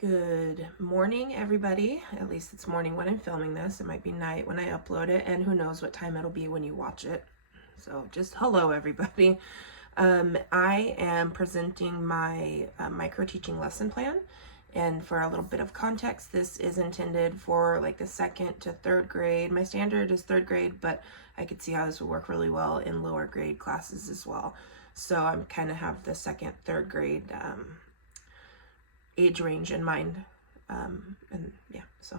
Good morning, everybody. At least it's morning when I'm filming this. It might be night when I upload it, and who knows what time it'll be when you watch it. So just hello, everybody. I am presenting my micro teaching lesson plan. And for a little bit of context, this is intended for like the second to third grade. My standard is third grade, but I could see how this would work really well in lower grade classes as well. So I'm kind of have the second, third grade age range in mind. And yeah, so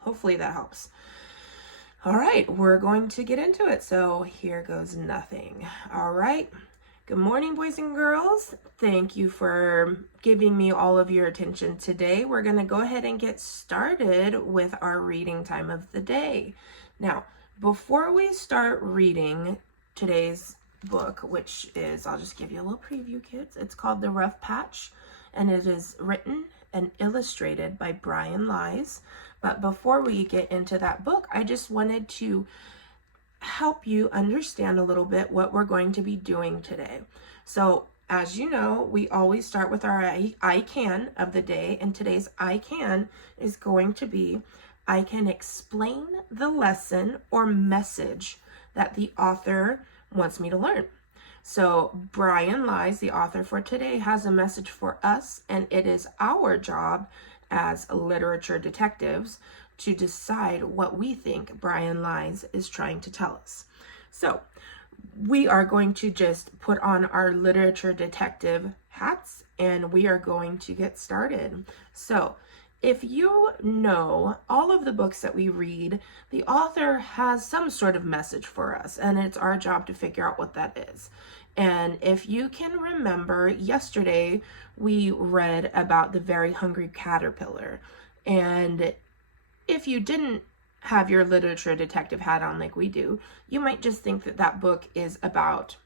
hopefully that helps. All right, we're going to get into it. So here goes nothing. All right. Good morning, boys and girls. Thank you for giving me all of your attention today. We're going to go ahead and get started with our reading time of the day. Now, before we start reading today's book, which is, I'll just give you a little preview, kids. It's called The Rough Patch, and it is written and illustrated by Brian Lies. But before we get into that book, I just wanted to help you understand a little bit what we're going to be doing today. So as you know, we always start with our I can of the day, and today's I can is going to be, I can explain the lesson or message that the author wants me to learn. So Brian Lies, the author for today, has a message for us, and it is our job as literature detectives to decide what we think Brian Lies is trying to tell us. So we are going to just put on our literature detective hats, and we are going to get started. So if you know all of the books that we read, the author has some sort of message for us, and it's our job to figure out what that is. And if you can remember, yesterday we read about the Very Hungry Caterpillar. And if you didn't have your literature detective hat on like we do, you might just think that that book is about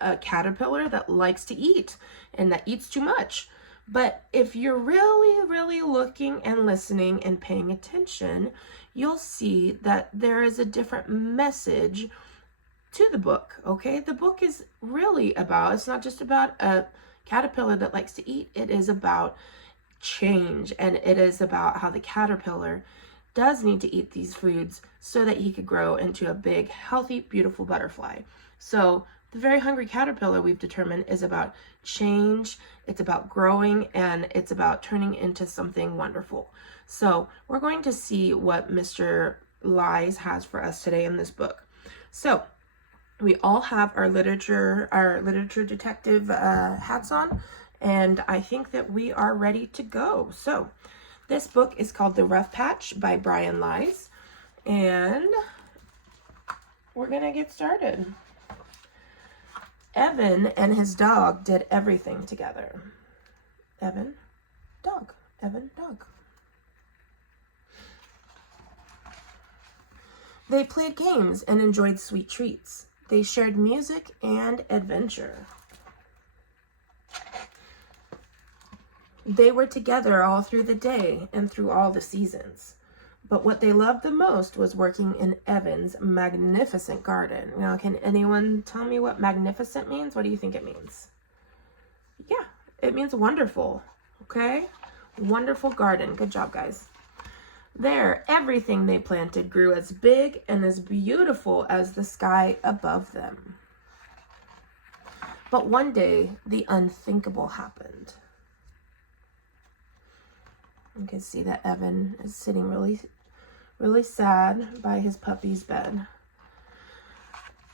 a caterpillar that likes to eat and that eats too much. But if you're really looking and listening and paying attention, you'll see that there is a different message to the book, okay? The book is really about, it's not just about a caterpillar that likes to eat, it is about change, and it is about how the caterpillar does need to eat these foods so that he could grow into a big, healthy, beautiful butterfly. So the Very Hungry Caterpillar, we've determined, is about change, it's about growing, and it's about turning into something wonderful. So we're going to see what Mr. Lies has for us today in this book. So we all have our literature detective hats on, and I think that we are ready to go. So this book is called The Rough Patch by Brian Lies, and we're gonna get started. Evan and his dog did everything together. Evan, dog. Evan, dog. They played games and enjoyed sweet treats. They shared music and adventure. They were together all through the day and through all the seasons. But what they loved the most was working in Evan's magnificent garden. Now, can anyone tell me what magnificent means? What do you think it means? Yeah, it means wonderful, okay? Wonderful garden. Good job, guys. There, everything they planted grew as big and as beautiful as the sky above them. But one day, the unthinkable happened. You can see that Evan is sitting really sad by his puppy's bed.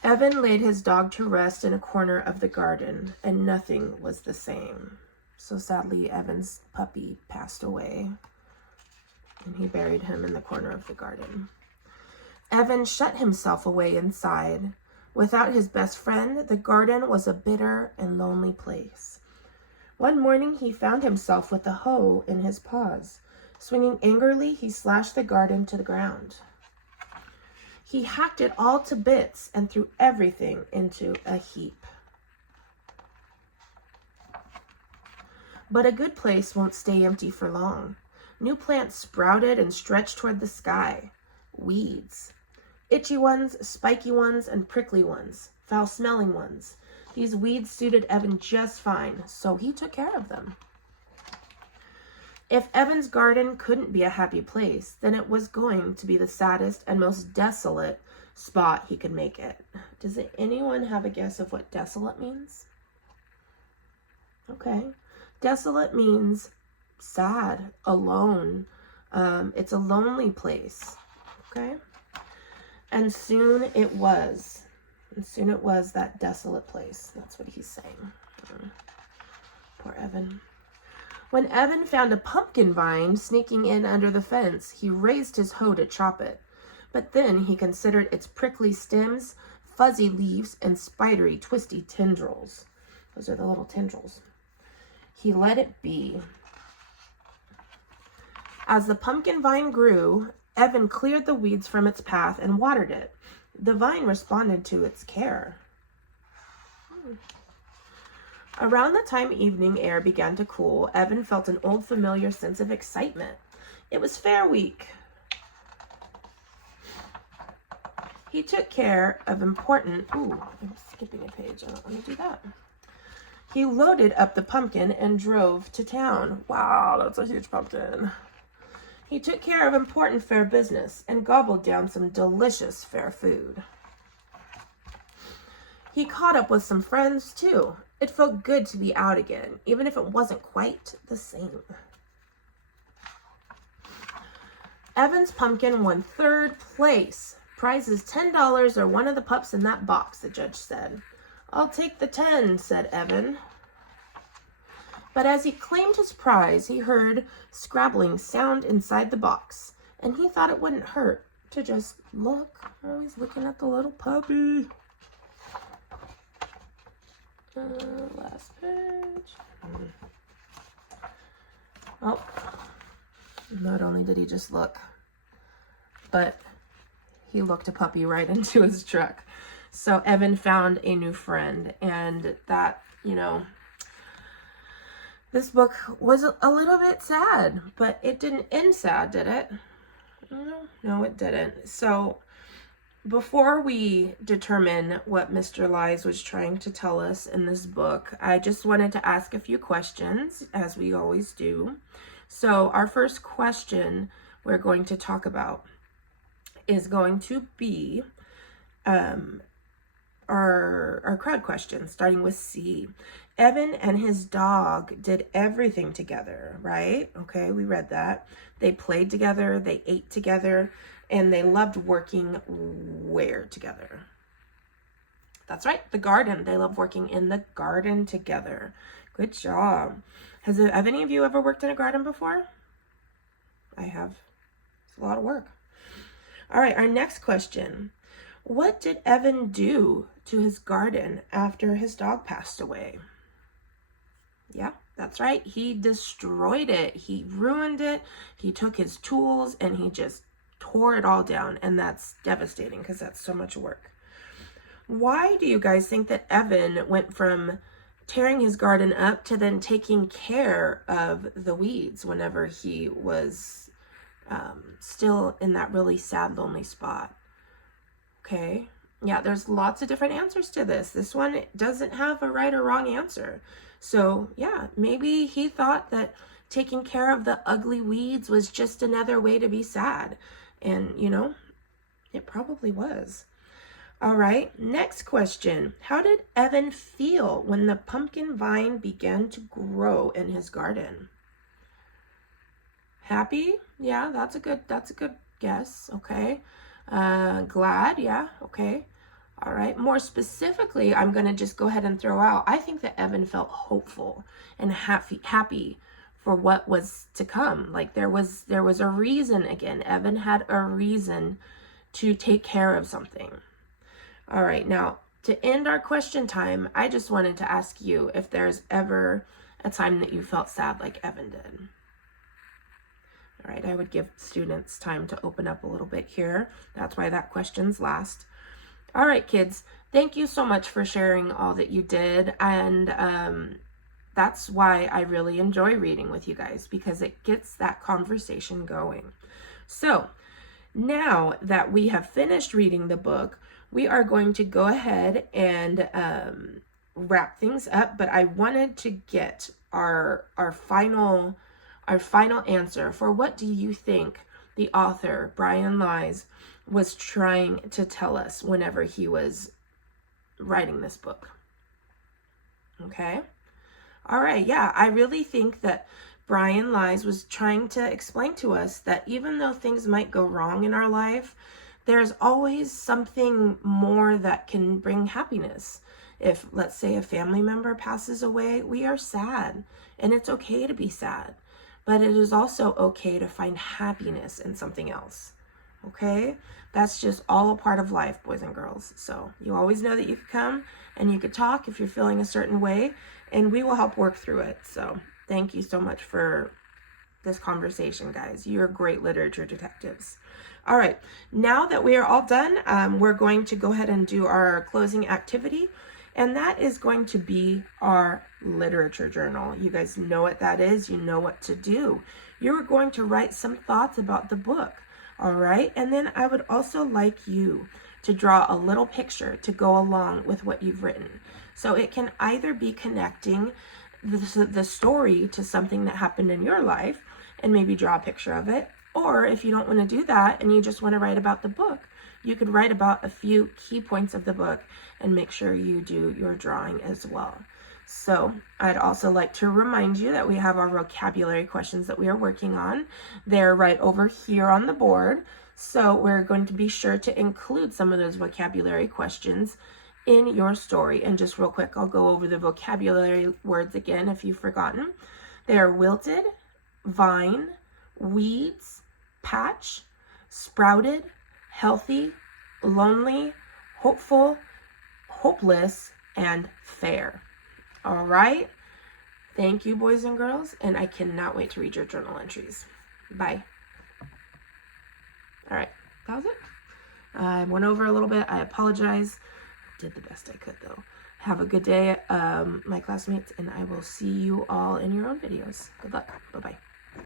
Evan laid his dog to rest in a corner of the garden, and nothing was the same. So sadly, Evan's puppy passed away, and he buried him in the corner of the garden. Evan shut himself away inside. Without his best friend, the garden was a bitter and lonely place. One morning, he found himself with a hoe in his paws. Swinging angrily, he slashed the garden to the ground. He hacked it all to bits and threw everything into a heap. But a good place won't stay empty for long. New plants sprouted and stretched toward the sky. Weeds. Itchy ones, spiky ones, and prickly ones. Foul-smelling ones. These weeds suited Evan just fine, so he took care of them. If Evan's garden couldn't be a happy place, then it was going to be the saddest and most desolate spot he could make it. Does anyone have a guess of what desolate means? Okay. Desolate means sad, alone. It's a lonely place. Okay. And soon it was. And soon it was that desolate place. That's what he's saying. Poor Evan. When Evan found a pumpkin vine sneaking in under the fence, he raised his hoe to chop it. But then he considered its prickly stems, fuzzy leaves, and spidery, twisty tendrils. Those are the little tendrils. He let it be. As the pumpkin vine grew, Evan cleared the weeds from its path and watered it. The vine responded to its care. Around the time evening air began to cool, Evan felt an old familiar sense of excitement. It was Fair Week. He took care of important... Ooh, I'm skipping a page. I don't want to do that. He loaded up the pumpkin and drove to town. Wow, that's a huge pumpkin. He took care of important fair business and gobbled down some delicious fair food. He caught up with some friends, too. It felt good to be out again, even if it wasn't quite the same. Evan's pumpkin won 3rd place. Prize is $10 or one of the pups in that box, the judge said. I'll take the 10, said Evan. But as he claimed his prize, he heard scrabbling sound inside the box, and he thought it wouldn't hurt to just look. Oh, he's looking at the little puppy. Last page. Oh, not only did he just look, but he looked a puppy right into his truck. So Evan found a new friend, and that, this book was a little bit sad, but it didn't end sad, did it? No, it didn't. So before we determine what Mr. Lies was trying to tell us in this book, I just wanted to ask a few questions, as we always do. So our first question we're going to talk about is going to be our crowd questions, starting with C. Evan and his dog did everything together, right? Okay, we read that. They played together, they ate together, and they loved working where together? That's right, the garden. They love working in the garden together. Good job. Have any of you ever worked in a garden before? I have. It's a lot of work. All right, our next question. What did Evan do to his garden after his dog passed away? Yeah, that's right. He destroyed it. He ruined it. He took his tools and he just tore it all down. And that's devastating because that's so much work. Why do you guys think that Evan went from tearing his garden up to then taking care of the weeds whenever he was still in that really sad, lonely spot? Okay. Yeah, there's lots of different answers to this. This one doesn't have a right or wrong answer. So yeah, maybe he thought that taking care of the ugly weeds was just another way to be sad. And it probably was. All right, next question. How did Evan feel when the pumpkin vine began to grow in his garden? Happy? Yeah, that's a good guess. Okay. Glad? Yeah, okay. All right. More specifically, I'm going to just go ahead and throw out, I think that Evan felt hopeful and happy for what was to come. Like there was a reason again. Evan had a reason to take care of something. All right. Now, to end our question time, I just wanted to ask you if there's ever a time that you felt sad like Evan did. All right, I would give students time to open up a little bit here. That's why that question's last. All right, kids, thank you so much for sharing all that you did. And that's why I really enjoy reading with you guys, because it gets that conversation going. So now that we have finished reading the book, we are going to go ahead and wrap things up. But I wanted to get our final our final answer for what do you think the author, Brian Lies, was trying to tell us whenever he was writing this book. Okay? All right, yeah, I really think that Brian Lies was trying to explain to us that even though things might go wrong in our life, there's always something more that can bring happiness. If, let's say, a family member passes away, we are sad, and it's okay to be sad. But it is also okay to find happiness in something else. Okay? That's just all a part of life, boys and girls. So you always know that you could come and you could talk if you're feeling a certain way, and we will help work through it. So thank you so much for this conversation, guys. You're great literature detectives. All right, now that we are all done, we're going to go ahead and do our closing activity, and that is going to be our literature journal. You guys know what that is. You know what to do. You're going to write some thoughts about the book, all right? And then I would also like you to draw a little picture to go along with what you've written. So it can either be connecting the story to something that happened in your life and maybe draw a picture of it, or if you don't want to do that and you just want to write about the book, you could write about a few key points of the book and make sure you do your drawing as well. So I'd also like to remind you that we have our vocabulary questions that we are working on. They're right over here on the board. So we're going to be sure to include some of those vocabulary questions in your story. And just real quick, I'll go over the vocabulary words again if you've forgotten. They are wilted, vine, weeds, patch, sprouted, healthy, lonely, hopeful, hopeless, and fair. All right. Thank you, boys and girls, and I cannot wait to read your journal entries. Bye. All right, that was it. I went over a little bit. I apologize. Did the best I could, though. Have a good day, my classmates, and I will see you all in your own videos. Good luck. Bye-bye.